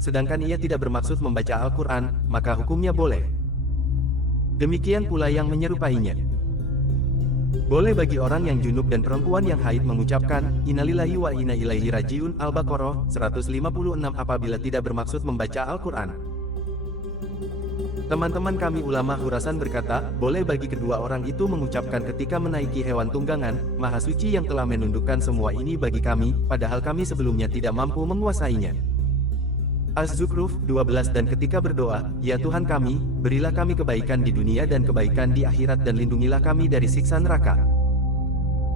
sedangkan ia tidak bermaksud membaca Al-Quran, maka hukumnya boleh. Demikian pula yang menyerupainya. Boleh bagi orang yang junub dan perempuan yang haid mengucapkan, Innalillahi wa inna ilaihi rajiun, Al-Baqarah 156 apabila tidak bermaksud membaca Al-Quran. Teman-teman kami ulama Khurasan berkata, boleh bagi kedua orang itu mengucapkan ketika menaiki hewan tunggangan, Maha Suci yang telah menundukkan semua ini bagi kami, padahal kami sebelumnya tidak mampu menguasainya. Az-Zukhruf 12 Dan ketika berdoa, ya Tuhan kami, berilah kami kebaikan di dunia dan kebaikan di akhirat dan lindungilah kami dari siksa neraka.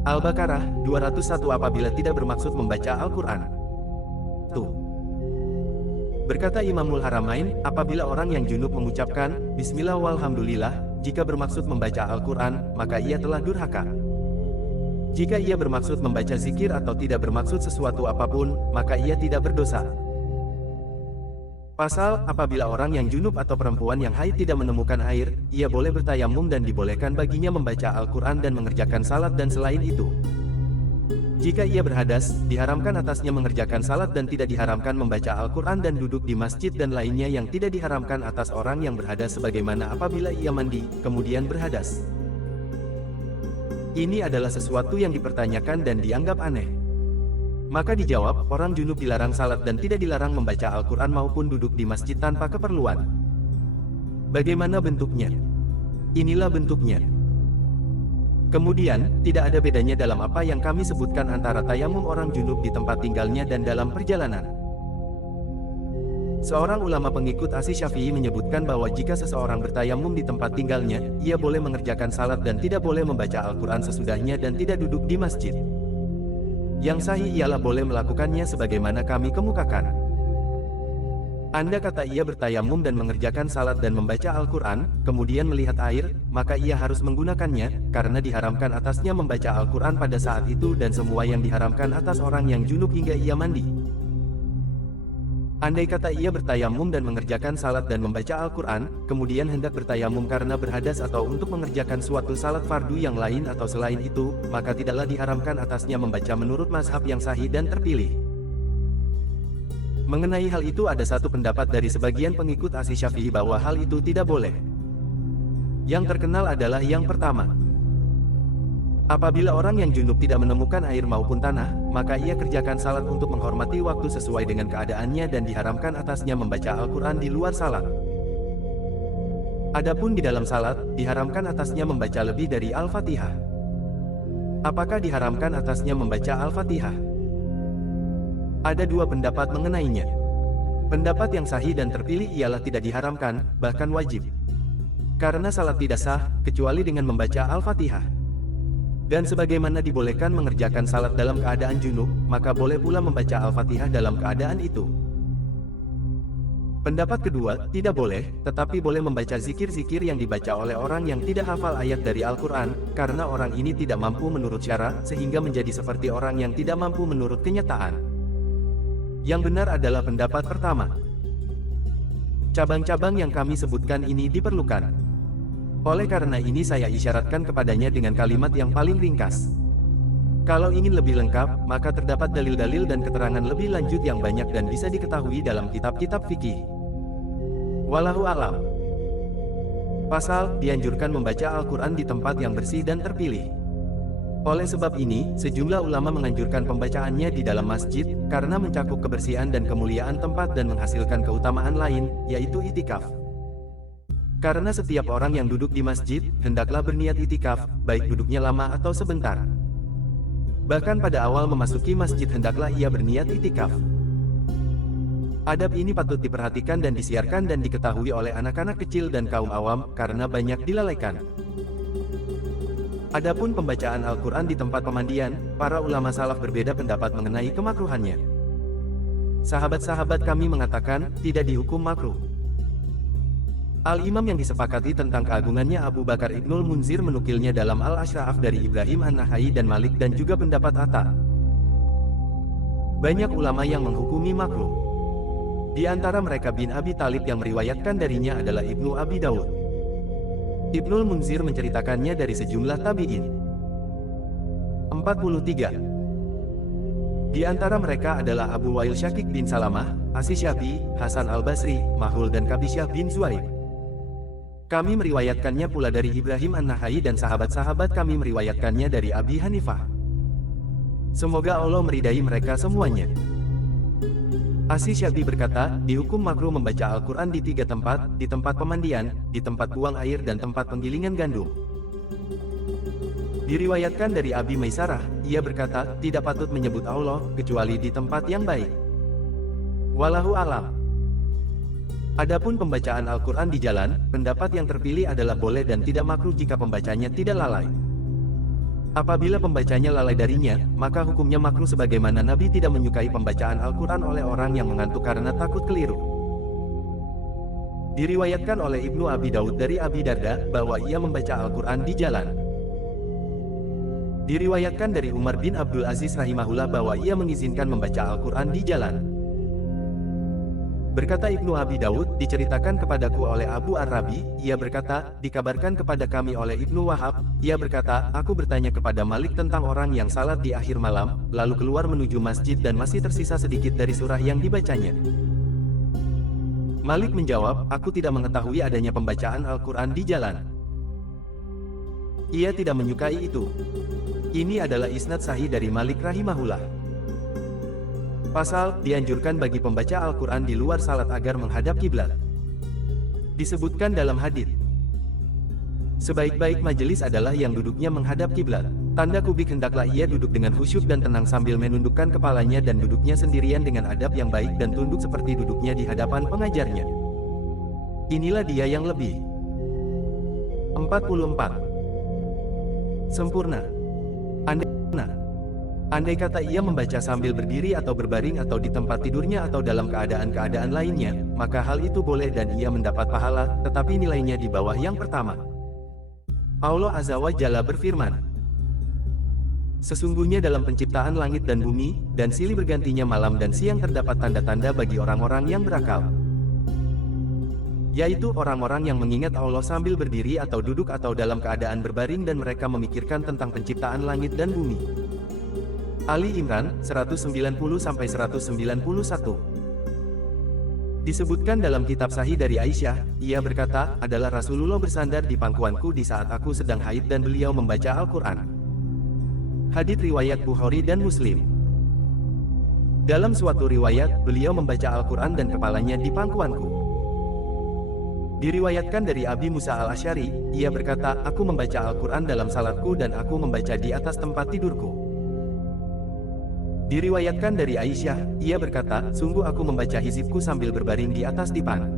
Al-Baqarah 201 apabila tidak bermaksud membaca Al-Quran. Berkata Imamul Haramain, apabila orang yang junub mengucapkan, Bismillah walhamdulillah, jika bermaksud membaca Al-Quran, maka ia telah durhaka. Jika ia bermaksud membaca zikir atau tidak bermaksud sesuatu apapun, maka ia tidak berdosa. Pasal, apabila orang yang junub atau perempuan yang haid tidak menemukan air, ia boleh bertayamum dan dibolehkan baginya membaca Al-Quran dan mengerjakan salat dan selain itu. Jika ia berhadas, diharamkan atasnya mengerjakan salat dan tidak diharamkan membaca Al-Quran dan duduk di masjid dan lainnya yang tidak diharamkan atas orang yang berhadas sebagaimana apabila ia mandi, kemudian berhadas. Ini adalah sesuatu yang dipertanyakan dan dianggap aneh. Maka dijawab, orang junub dilarang salat dan tidak dilarang membaca Al-Quran maupun duduk di masjid tanpa keperluan. Bagaimana bentuknya? Inilah bentuknya. Kemudian, tidak ada bedanya dalam apa yang kami sebutkan antara tayamum orang junub di tempat tinggalnya dan dalam perjalanan. Seorang ulama pengikut Asy-Syafi'i menyebutkan bahwa jika seseorang bertayamum di tempat tinggalnya, ia boleh mengerjakan salat dan tidak boleh membaca Al-Quran sesudahnya dan tidak duduk di masjid. Yang sahih ialah boleh melakukannya sebagaimana kami kemukakan. Anda kata ia bertayamum dan mengerjakan salat dan membaca Al-Quran, kemudian melihat air, maka ia harus menggunakannya, karena diharamkan atasnya membaca Al-Quran pada saat itu dan semua yang diharamkan atas orang yang junub hingga ia mandi. Andai kata ia bertayamum dan mengerjakan salat dan membaca Al-Quran, kemudian hendak bertayamum karena berhadas atau untuk mengerjakan suatu salat fardu yang lain atau selain itu, maka tidaklah diharamkan atasnya membaca menurut mazhab yang sahih dan terpilih. Mengenai hal itu ada satu pendapat dari sebagian pengikut Asy-Syafi'i bahwa hal itu tidak boleh. Yang terkenal adalah yang pertama. Apabila orang yang junub tidak menemukan air maupun tanah, maka ia kerjakan salat untuk menghormati waktu sesuai dengan keadaannya dan diharamkan atasnya membaca Al-Quran di luar salat. Adapun di dalam salat, diharamkan atasnya membaca lebih dari Al-Fatihah. Apakah diharamkan atasnya membaca Al-Fatihah? Ada dua pendapat mengenainya. Pendapat yang sahih dan terpilih ialah tidak diharamkan, bahkan wajib. Karena salat tidak sah, kecuali dengan membaca Al-Fatihah. Dan sebagaimana dibolehkan mengerjakan salat dalam keadaan junub, maka boleh pula membaca Al-Fatihah dalam keadaan itu. Pendapat kedua, tidak boleh, tetapi boleh membaca zikir-zikir yang dibaca oleh orang yang tidak hafal ayat dari Al-Quran, karena orang ini tidak mampu menurut syara, sehingga menjadi seperti orang yang tidak mampu menurut kenyataan. Yang benar adalah pendapat pertama. Cabang-cabang yang kami sebutkan ini diperlukan. Oleh karena ini saya isyaratkan kepadanya dengan kalimat yang paling ringkas. Kalau ingin lebih lengkap, maka terdapat dalil-dalil dan keterangan lebih lanjut yang banyak dan bisa diketahui dalam kitab-kitab fikih. Wallahu a'lam. Pasal, dianjurkan membaca Al-Quran di tempat yang bersih dan terpilih. Oleh sebab ini, sejumlah ulama menganjurkan pembacaannya di dalam masjid, karena mencakup kebersihan dan kemuliaan tempat dan menghasilkan keutamaan lain, yaitu itikaf. Karena setiap orang yang duduk di masjid, hendaklah berniat itikaf, baik duduknya lama atau sebentar. Bahkan pada awal memasuki masjid hendaklah ia berniat itikaf. Adab ini patut diperhatikan dan disiarkan dan diketahui oleh anak-anak kecil dan kaum awam, karena banyak dilalaikan. Adapun pembacaan Al-Quran di tempat pemandian, para ulama salaf berbeda pendapat mengenai kemakruhannya. Sahabat-sahabat kami mengatakan, tidak dihukum makruh. Al-Imam yang disepakati tentang keagungannya Abu Bakar Ibnul Munzir menukilnya dalam Al-Ashraf dari Ibrahim An-Nakhai dan Malik dan juga pendapat Atta. Banyak ulama yang menghukumi makruh. Di antara mereka bin Abi Thalib yang meriwayatkan darinya adalah Ibnu Abi Daud. Ibnul Munzir menceritakannya dari sejumlah tabi'in. 43. Di antara mereka adalah Abu Wail Syakik bin Salamah, As-Syabi, Hasan al-Basri, Mahul dan Qabisyah bin Zuhair. Kami meriwayatkannya pula dari Ibrahim an-Nakhai dan sahabat-sahabat kami meriwayatkannya dari Abi Hanifah. Semoga Allah meridai mereka semuanya. As-Syabi berkata, dihukum makruh membaca Al-Quran di 3 tempat, di tempat pemandian, di tempat buang air dan tempat penggilingan gandum. Diriwayatkan dari Abi Maisarah, ia berkata, tidak patut menyebut Allah, kecuali di tempat yang baik. Wallahu alam. Adapun pembacaan Al-Quran di jalan, pendapat yang terpilih adalah boleh dan tidak makruh jika pembacanya tidak lalai. Apabila pembacanya lalai darinya, maka hukumnya makruh sebagaimana Nabi tidak menyukai pembacaan Al-Quran oleh orang yang mengantuk karena takut keliru. Diriwayatkan oleh Ibnu Abi Daud dari Abi Darda, bahwa ia membaca Al-Quran di jalan. Diriwayatkan dari Umar bin Abdul Aziz rahimahullah bahwa ia mengizinkan membaca Al-Quran di jalan. Berkata Ibnu Abi Daud, diceritakan kepadaku oleh Abu Ar-Rabi, ia berkata, dikabarkan kepada kami oleh Ibnu Wahab, ia berkata, aku bertanya kepada Malik tentang orang yang salat di akhir malam, lalu keluar menuju masjid dan masih tersisa sedikit dari surah yang dibacanya. Malik menjawab, aku tidak mengetahui adanya pembacaan Al-Quran di jalan. Ia tidak menyukai itu. Ini adalah isnad sahih dari Malik rahimahullah. Pasal, dianjurkan bagi pembaca Al-Quran di luar salat agar menghadap kiblat. Disebutkan dalam hadits, sebaik-baik majelis adalah yang duduknya menghadap kiblat. Tanda kubik hendaklah ia duduk dengan khusyuk dan tenang sambil menundukkan kepalanya dan duduknya sendirian dengan adab yang baik dan tunduk seperti duduknya di hadapan pengajarnya. Inilah dia yang lebih 44 sempurna. Andai kata ia membaca sambil berdiri atau berbaring atau di tempat tidurnya atau dalam keadaan-keadaan lainnya, maka hal itu boleh dan ia mendapat pahala, tetapi nilainya di bawah yang pertama. Allah Azza wa Jalla berfirman, sesungguhnya dalam penciptaan langit dan bumi, dan silih bergantinya malam dan siang terdapat tanda-tanda bagi orang-orang yang berakal. Yaitu orang-orang yang mengingat Allah sambil berdiri atau duduk atau dalam keadaan berbaring dan mereka memikirkan tentang penciptaan langit dan bumi. Ali Imran 190-191. Disebutkan dalam kitab sahih dari Aisyah, ia berkata, adalah Rasulullah bersandar di pangkuanku di saat aku sedang haid dan beliau membaca Al-Quran. Hadits riwayat Bukhari dan Muslim. Dalam suatu riwayat, beliau membaca Al-Quran dan kepalanya di pangkuanku. Diriwayatkan dari Abi Musa al-Asy'ari, ia berkata, aku membaca Al-Quran dalam salatku dan aku membaca di atas tempat tidurku. Diriwayatkan dari Aisyah, ia berkata, sungguh aku membaca hizibku sambil berbaring di atas dipan.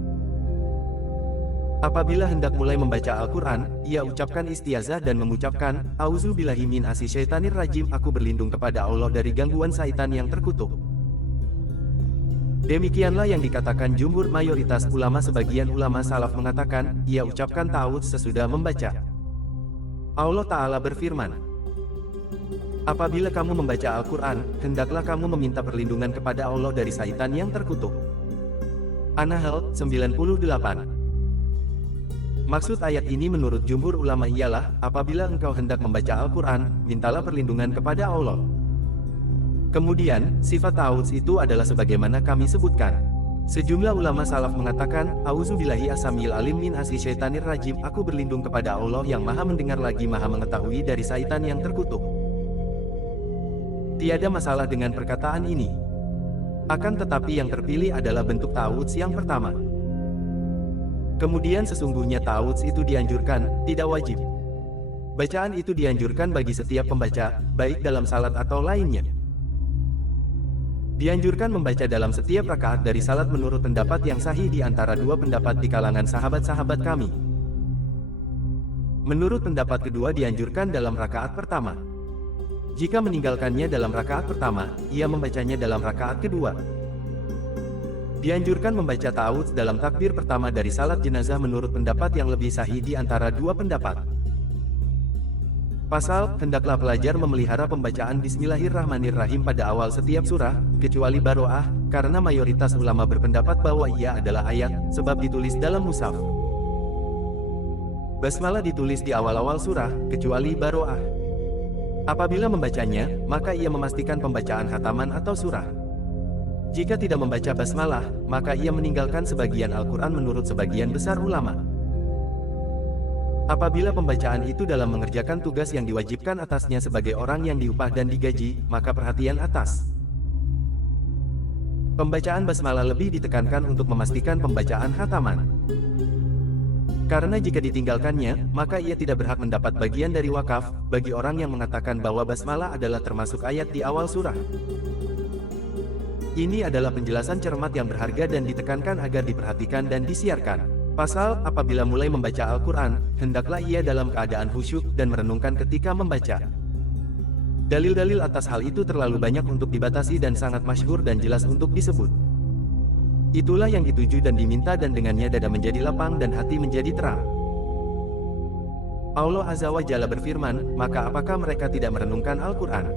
Apabila hendak mulai membaca Al-Quran, ia ucapkan istiazah dan mengucapkan, A'udzubillahi min asy-syaithanir rajim, aku berlindung kepada Allah dari gangguan syaitan yang terkutuk. Demikianlah yang dikatakan jumhur mayoritas ulama. Sebagian ulama salaf mengatakan, ia ucapkan ta'awudz sesudah membaca. Allah Ta'ala berfirman, apabila kamu membaca Al-Quran, hendaklah kamu meminta perlindungan kepada Allah dari syaitan yang terkutuk. An-Nahl 98. Maksud ayat ini menurut jumhur ulama ialah, apabila engkau hendak membaca Al-Quran, mintalah perlindungan kepada Allah. Kemudian, sifat ta'awudz itu adalah sebagaimana kami sebutkan. Sejumlah ulama salaf mengatakan, A'udzubillahi as-samiil alim min asy-syaithanir rajim, aku berlindung kepada Allah yang maha mendengar lagi maha mengetahui dari syaitan yang terkutuk. Tiada masalah dengan perkataan ini. Akan tetapi yang terpilih adalah bentuk ta'awudz yang pertama. Kemudian sesungguhnya ta'awudz itu dianjurkan, tidak wajib. Bacaan itu dianjurkan bagi setiap pembaca, baik dalam salat atau lainnya. Dianjurkan membaca dalam setiap rakaat dari salat menurut pendapat yang sahih di antara dua pendapat di kalangan sahabat-sahabat kami. Menurut pendapat kedua dianjurkan dalam rakaat pertama. Jika meninggalkannya dalam rakaat pertama, ia membacanya dalam rakaat kedua. Dianjurkan membaca ta'awudz dalam takbir pertama dari salat jenazah menurut pendapat yang lebih sahih di antara dua pendapat. Pasal, hendaklah pelajar memelihara pembacaan Bismillahirrahmanirrahim pada awal setiap surah, kecuali Baroah, karena mayoritas ulama berpendapat bahwa ia adalah ayat, sebab ditulis dalam mushaf. Basmalah ditulis di awal-awal surah, kecuali Baroah. Apabila membacanya, maka ia memastikan pembacaan khataman atau surah. Jika tidak membaca basmalah, maka ia meninggalkan sebagian Al-Quran menurut sebagian besar ulama. Apabila pembacaan itu dalam mengerjakan tugas yang diwajibkan atasnya sebagai orang yang diupah dan digaji, maka perhatian atas pembacaan basmalah lebih ditekankan untuk memastikan pembacaan khataman. Karena jika ditinggalkannya, maka ia tidak berhak mendapat bagian dari wakaf, bagi orang yang mengatakan bahwa basmalah adalah termasuk ayat di awal surah. Ini adalah penjelasan cermat yang berharga dan ditekankan agar diperhatikan dan disiarkan. Pasal, apabila mulai membaca Al-Quran, hendaklah ia dalam keadaan khusyuk dan merenungkan ketika membaca. Dalil-dalil atas hal itu terlalu banyak untuk dibatasi dan sangat masyhur dan jelas untuk disebut. Itulah yang dituju dan diminta, dan dengannya dada menjadi lapang dan hati menjadi terang. Allah Azza wa Jalla berfirman, maka apakah mereka tidak merenungkan Al-Quran?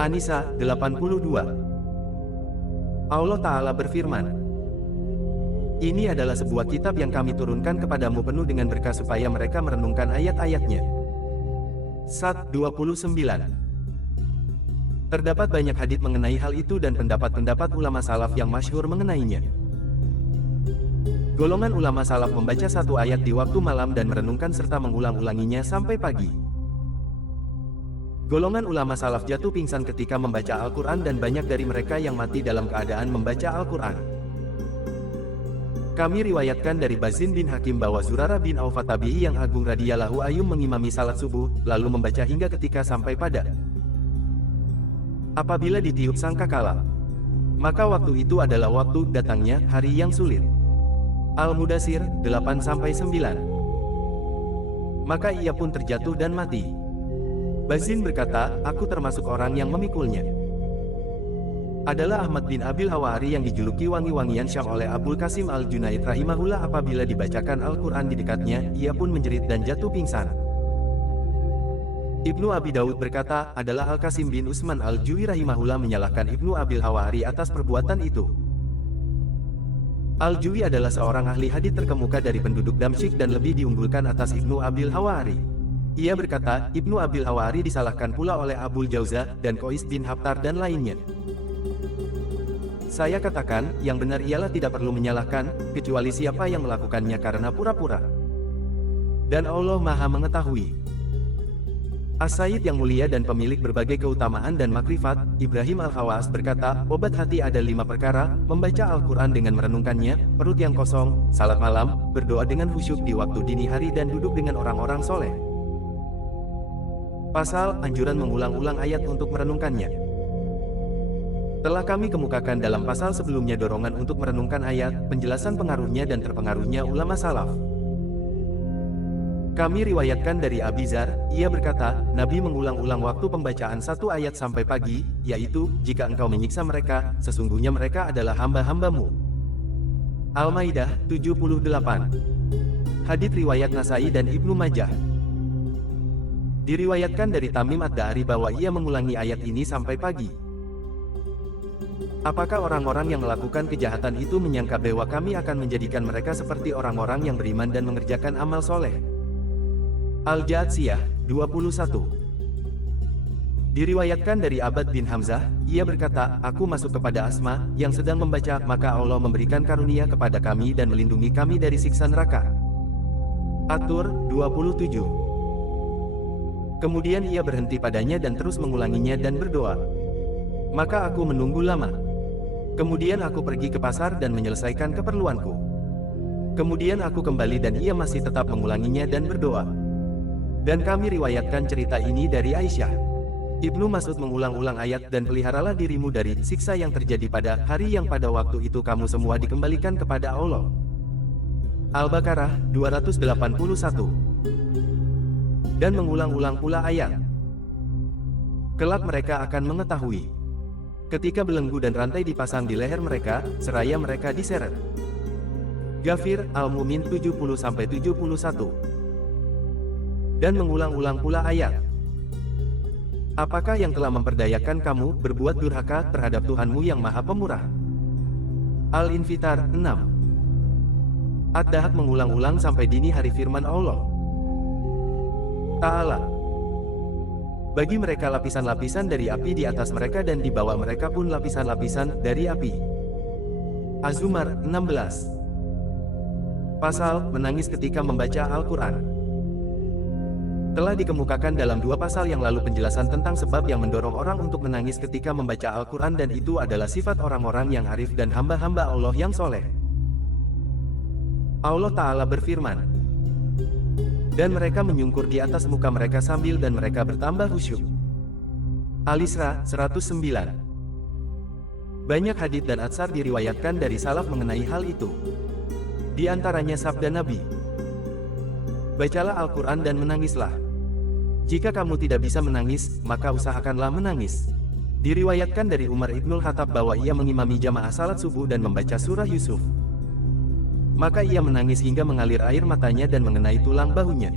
An-Nisa 82. Allah Ta'ala berfirman, ini adalah sebuah kitab yang kami turunkan kepadamu penuh dengan berkah supaya mereka merenungkan ayat-ayatnya. Sad 29. Terdapat banyak hadits mengenai hal itu dan pendapat-pendapat ulama salaf yang masyhur mengenainya. Golongan ulama salaf membaca satu ayat di waktu malam dan merenungkan serta mengulang-ulanginya sampai pagi. Golongan ulama salaf jatuh pingsan ketika membaca Al-Quran dan banyak dari mereka yang mati dalam keadaan membaca Al-Quran. Kami riwayatkan dari Bazin bin Hakim bahwa Zurarah bin Auf Tabi'i yang agung radhiyallahu anhu mengimami salat subuh, lalu membaca hingga ketika sampai pada apabila ditiup sangkakala. Maka waktu itu adalah waktu datangnya hari yang sulit. Al-Mudassir 8-9. Maka ia pun terjatuh dan mati. Bazin berkata, aku termasuk orang yang memikulnya. Adalah Ahmad bin Abil Hawari yang dijuluki wangi-wangian Syam oleh Abul Qasim Al-Junaid rahimahullah. Apabila dibacakan Al-Quran di dekatnya, ia pun menjerit dan jatuh pingsan. Ibnu Abi Daud berkata, adalah Al-Qasim bin Utsman Al-Ju'i rahimahullah menyalahkan Ibnu Abil Hawari atas perbuatan itu. Al-Ju'i adalah seorang ahli hadits terkemuka dari penduduk Damsyik dan lebih diunggulkan atas Ibnu Abil Hawari. Ia berkata, Ibnu Abil Hawari disalahkan pula oleh Abul Jauza dan Qais bin Haftar dan lainnya. Saya katakan, yang benar ialah tidak perlu menyalahkan, kecuali siapa yang melakukannya karena pura-pura. Dan Allah Maha mengetahui. As-Sayyid yang mulia dan pemilik berbagai keutamaan dan makrifat, Ibrahim Al-Khawas berkata, obat hati ada 5 perkara, membaca Al-Quran dengan merenungkannya, perut yang kosong, salat malam, berdoa dengan khusyuk di waktu dini hari dan duduk dengan orang-orang soleh. Pasal, anjuran mengulang-ulang ayat untuk merenungkannya. Telah kami kemukakan dalam pasal sebelumnya dorongan untuk merenungkan ayat, penjelasan pengaruhnya dan terpengaruhnya ulama salaf. Kami riwayatkan dari Abi Dzar, ia berkata, Nabi mengulang-ulang waktu pembacaan satu ayat sampai pagi, yaitu, jika engkau menyiksa mereka, sesungguhnya mereka adalah hamba-hambamu. Al-Maidah 78. Hadits riwayat Nasai dan Ibnu Majah. Diriwayatkan dari Tamim Ad-Dari bahwa ia mengulangi ayat ini sampai pagi. Apakah orang-orang yang melakukan kejahatan itu menyangka bahwa kami akan menjadikan mereka seperti orang-orang yang beriman dan mengerjakan amal soleh? Al-Ja'dsiyah 21. Diriwayatkan dari Abad bin Hamzah, ia berkata, aku masuk kepada Asma, yang sedang membaca, maka Allah memberikan karunia kepada kami dan melindungi kami dari siksa neraka. At-Tur 27. Kemudian ia berhenti padanya dan terus mengulanginya dan berdoa. Maka aku menunggu lama. Kemudian aku pergi ke pasar dan menyelesaikan keperluanku. Kemudian aku kembali dan ia masih tetap mengulanginya dan berdoa. Dan kami riwayatkan cerita ini dari Aisyah. Ibnu Mas'ud mengulang-ulang ayat dan peliharalah dirimu dari siksa yang terjadi pada hari yang pada waktu itu kamu semua dikembalikan kepada Allah. Al-Baqarah 281. Dan mengulang-ulang pula ayat. Kelak mereka akan mengetahui. Ketika belenggu dan rantai dipasang di leher mereka, seraya mereka diseret. Ghafir, Al-Mu'min 70-71. Dan mengulang-ulang pula ayat. Apakah yang telah memperdayakan kamu berbuat durhaka terhadap Tuhanmu yang Maha Pemurah? Al-Infitar 6. Ad-Dahak mengulang-ulang sampai dini hari firman Allah Ta'ala. Bagi mereka lapisan-lapisan dari api di atas mereka dan di bawah mereka pun lapisan-lapisan dari api. Az-Zumar 16. Pasal menangis ketika membaca Al-Quran. Telah dikemukakan dalam 2 pasal yang lalu penjelasan tentang sebab yang mendorong orang untuk menangis ketika membaca Al-Quran, dan itu adalah sifat orang-orang yang arif dan hamba-hamba Allah yang soleh. Allah Ta'ala berfirman, dan mereka menyungkur di atas muka mereka sambil dan mereka bertambah khusyuk. Al-Isra 109. Banyak hadits dan atsar diriwayatkan dari salaf mengenai hal itu. Di antaranya sabda Nabi, bacalah Al-Quran dan menangislah. Jika kamu tidak bisa menangis, maka usahakanlah menangis. Diriwayatkan dari Umar Ibnul Khattab bahwa ia mengimami jamaah salat subuh dan membaca surah Yusuf. Maka ia menangis hingga mengalir air matanya dan mengenai tulang bahunya.